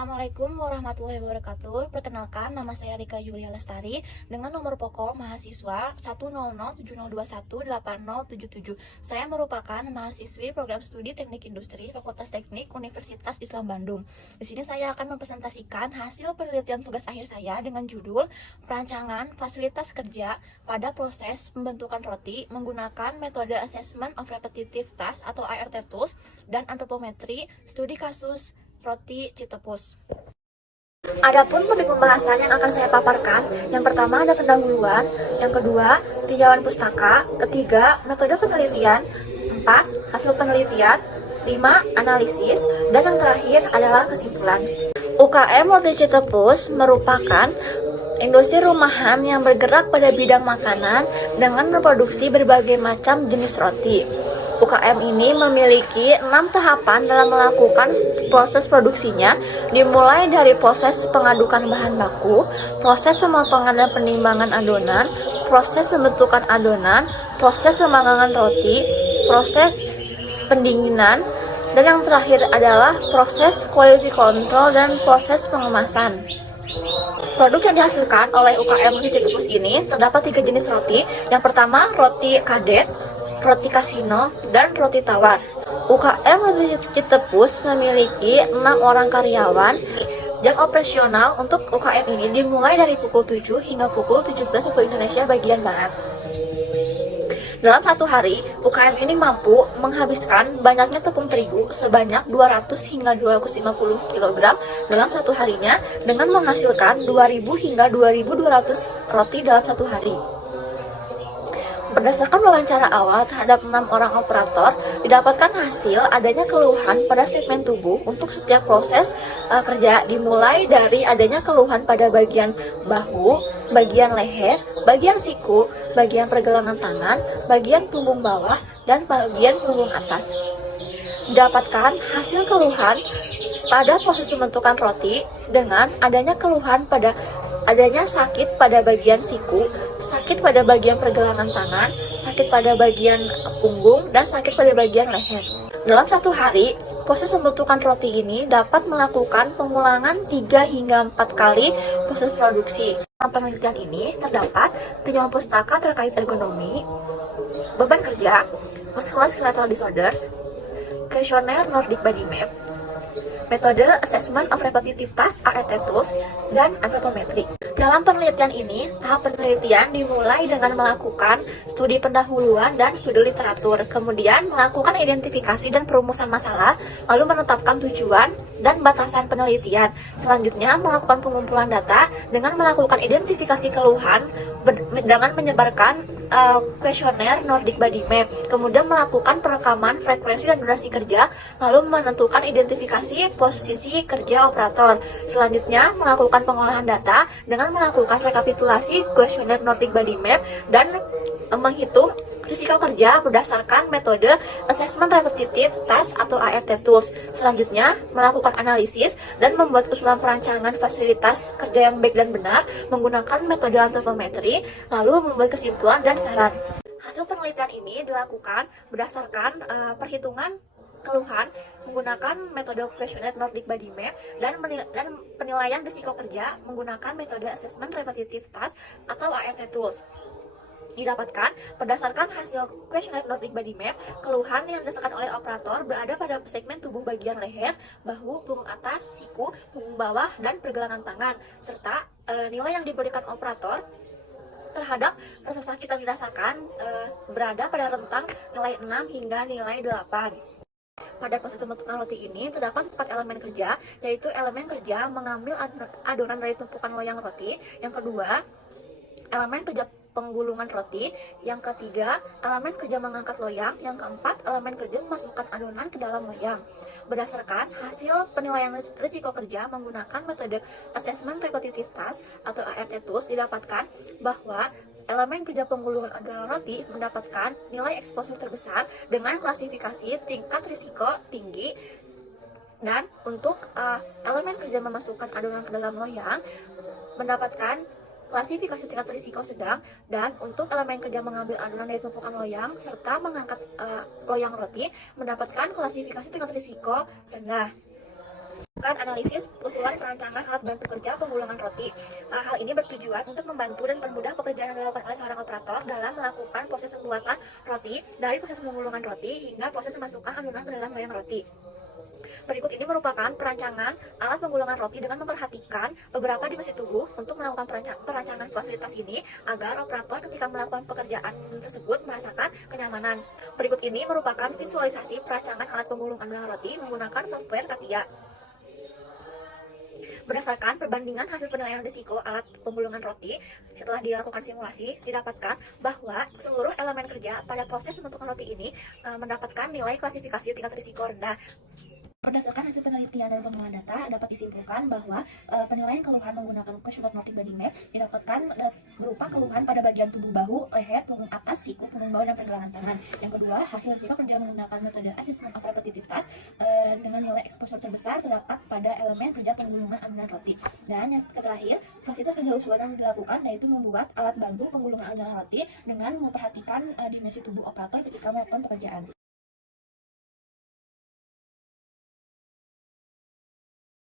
Assalamualaikum warahmatullahi wabarakatuh. Perkenalkan, nama saya Rika Julia Lestari dengan nomor pokok mahasiswa 10070218077. Saya merupakan mahasiswi program studi Teknik Industri Fakultas Teknik Universitas Islam Bandung. Di sini saya akan mempresentasikan hasil penelitian tugas akhir saya dengan judul Perancangan Fasilitas Kerja pada Proses Pembentukan Roti menggunakan metode Assessment of Repetitive Task atau ART Tools dan antropometri studi kasus roti Citepus. Adapun topik pembahasan yang akan saya paparkan, yang pertama ada pendahuluan, yang kedua tinjauan pustaka, ketiga metode penelitian, 4 hasil penelitian, 5 analisis, dan yang terakhir adalah kesimpulan. UKM Roti Citepus merupakan industri rumahan yang bergerak pada bidang makanan dengan memproduksi berbagai macam jenis roti. UKM ini memiliki 6 tahapan dalam melakukan proses produksinya, dimulai dari proses pengadukan bahan baku, proses pemotongan dan penimbangan adonan, proses pembentukan adonan, proses pemanggangan roti, proses pendinginan, dan yang terakhir adalah proses quality control dan proses pengemasan. Produk yang dihasilkan oleh UKM Roti Citepus ini terdapat 3 jenis roti. Yang pertama, roti kadet, roti kasino, dan roti tawar. UKM Roti Citepus memiliki 6 orang karyawan. Jam operasional untuk UKM ini dimulai dari pukul 7 hingga pukul 17 waktu Indonesia bagian Barat. Dalam satu hari, UKM ini mampu menghabiskan banyaknya tepung terigu sebanyak 200 hingga 250 kg dalam satu harinya dengan menghasilkan 2000 hingga 2200 roti dalam satu hari. Berdasarkan wawancara awal terhadap 6 orang operator, didapatkan hasil adanya keluhan pada segmen tubuh untuk setiap proses kerja, dimulai dari adanya keluhan pada bagian bahu, bagian leher, bagian siku, bagian pergelangan tangan, bagian punggung bawah, dan bagian punggung atas. Didapatkan hasil keluhan pada proses pembentukan roti dengan adanya keluhan pada adanya sakit pada bagian siku, sakit pada bagian pergelangan tangan, sakit pada bagian punggung, dan sakit pada bagian leher. Dalam satu hari, proses pembentukan roti ini dapat melakukan pengulangan 3 hingga 4 kali proses produksi. Dalam penelitian ini terdapat tinjauan pustaka terkait ergonomi, beban kerja, musculoskeletal disorders, kuesioner Nordic Body Map, metode Assessment of Repetitive Task ART Tools, dan antropometri. Dalam penelitian ini, tahap penelitian dimulai dengan melakukan studi pendahuluan dan studi literatur, kemudian melakukan identifikasi dan perumusan masalah, lalu menetapkan tujuan dan batasan penelitian. Selanjutnya, melakukan pengumpulan data dengan melakukan identifikasi keluhan dengan menyebarkan kuesioner Nordic Body Map, kemudian melakukan perekaman frekuensi dan durasi kerja, lalu menentukan identifikasi posisi kerja operator. Selanjutnya, melakukan pengolahan data dengan melakukan rekapitulasi kuesioner Nordic Body Map dan menghitung risiko kerja berdasarkan metode Assessment Repetitive Task atau ART Tools. Selanjutnya, melakukan analisis dan membuat usulan perancangan fasilitas kerja yang baik dan benar menggunakan metode antropometri, lalu membuat kesimpulan dan saran. Hasil penelitian ini dilakukan berdasarkan perhitungan keluhan menggunakan metode kuesioner Nordic Body Map dan penilaian risiko kerja menggunakan metode Assessment Repetitive Task atau ART Tools. Didapatkan berdasarkan hasil kuesioner Nordic Body Map, keluhan yang dirasakan oleh operator berada pada segmen tubuh bagian leher, bahu, punggung atas, siku, punggung bawah, dan pergelangan tangan, serta nilai yang diberikan operator terhadap rasa sakit yang dirasakan berada pada rentang nilai 6 hingga nilai 8. Pada proses pembentukan roti ini terdapat 4 elemen kerja, yaitu elemen kerja mengambil adonan dari tumpukan loyang roti, yang kedua elemen kerja penggulungan roti, yang ketiga elemen kerja mengangkat loyang, yang keempat elemen kerja memasukkan adonan ke dalam loyang. Berdasarkan hasil penilaian risiko kerja menggunakan metode Assessment Repetitive Task atau ART Tools, didapatkan bahwa elemen kerja penggulungan adonan roti mendapatkan nilai eksposur terbesar dengan klasifikasi tingkat risiko tinggi, dan untuk elemen kerja memasukkan adonan ke dalam loyang mendapatkan klasifikasi tingkat risiko sedang, dan untuk elemen kerja mengambil adonan dari tumpukan loyang serta mengangkat loyang roti mendapatkan klasifikasi tingkat risiko rendah. Kan analisis usulan perancangan alat bantu kerja penggulungan roti. Hal ini bertujuan untuk membantu dan mempermudah pekerjaan yang dilakukan oleh seorang operator dalam melakukan proses pembuatan roti dari proses penggulungan roti hingga proses memasukkan adonan ke dalam loyang roti. Berikut ini merupakan perancangan alat penggulungan roti dengan memperhatikan beberapa dimensi tubuh untuk melakukan perancangan fasilitas ini agar operator ketika melakukan pekerjaan tersebut merasakan kenyamanan. Berikut ini merupakan visualisasi perancangan alat penggulungan roti menggunakan software CATIA. Berdasarkan perbandingan hasil penilaian risiko alat penggulungan roti setelah dilakukan simulasi, didapatkan bahwa seluruh elemen kerja pada proses pembentukan roti ini mendapatkan nilai klasifikasi tingkat risiko rendah. Berdasarkan hasil penelitian dan pengembangan data, dapat disimpulkan bahwa penilaian keluhan menggunakan Casual-Motive Body Map didapatkan berupa keluhan pada bagian tubuh bahu, leher, punggung atas, siku, punggung bawah, dan pergelangan tangan. Yang kedua, hasil risiko kerja menggunakan metode Assessment of Repetitive Task dengan nilai exposure terbesar terdapat pada elemen kerja penggulungan adonan roti. Dan yang terakhir, fasilitas kerja usulan yang dilakukan yaitu membuat alat bantu penggulungan adonan roti dengan memperhatikan dimensi tubuh operator ketika melakukan pekerjaan.